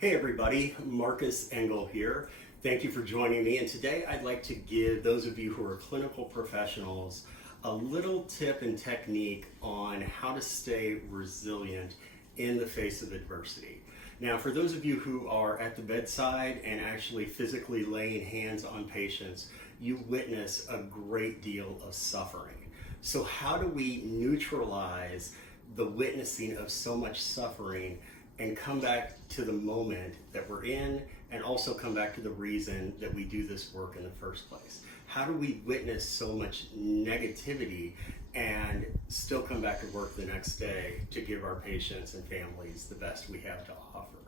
Hey everybody, Marcus Engel here. Thank you for joining me, and today I'd like to give those of you who are clinical professionals a little tip and technique on how to stay resilient in the face of adversity. Now, for those of you who are at the bedside and actually physically laying hands on patients, you witness a great deal of suffering. So how do we neutralize the witnessing of so much suffering and come back to the moment that we're in, and also come back to the reason that we do this work in the first place? How do we witness so much negativity and still come back to work the next day to give our patients and families the best we have to offer?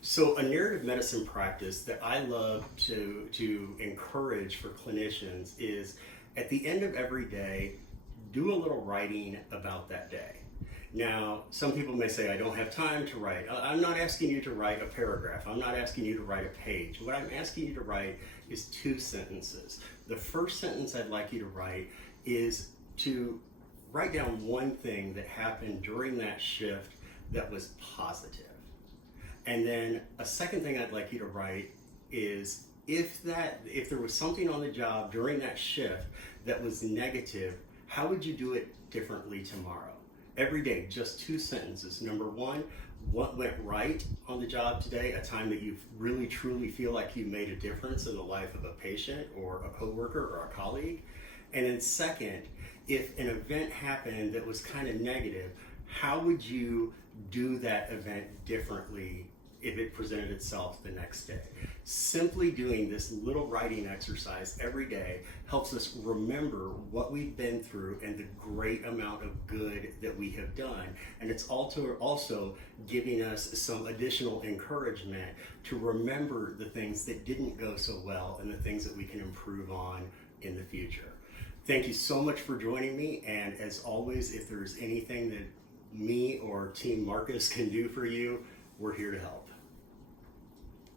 So a narrative medicine practice that I love to encourage for clinicians is, at the end of every day, do a little writing about that day. Now, some people may say, I don't have time to write. I'm not asking you to write a paragraph. I'm not asking you to write a page. What I'm asking you to write is 2 sentences. The first sentence I'd like you to write is to write down one thing that happened during that shift that was positive. And then a second thing I'd like you to write is, if there was something on the job during that shift that was negative, how would you do it differently tomorrow? Every day, just 2 sentences. Number 1, what went right on the job today, a time that you really truly feel like you made a difference in the life of a patient or a coworker or a colleague. And then second, if an event happened that was kind of negative, how would you do that event differently if it presented itself the next day? Simply doing this little writing exercise every day helps us remember what we've been through and the great amount of good that we have done. And it's also giving us some additional encouragement to remember the things that didn't go so well and the things that we can improve on in the future. Thank you so much for joining me, and as always, if there's anything that me or Team Marcus can do for you, we're here to help.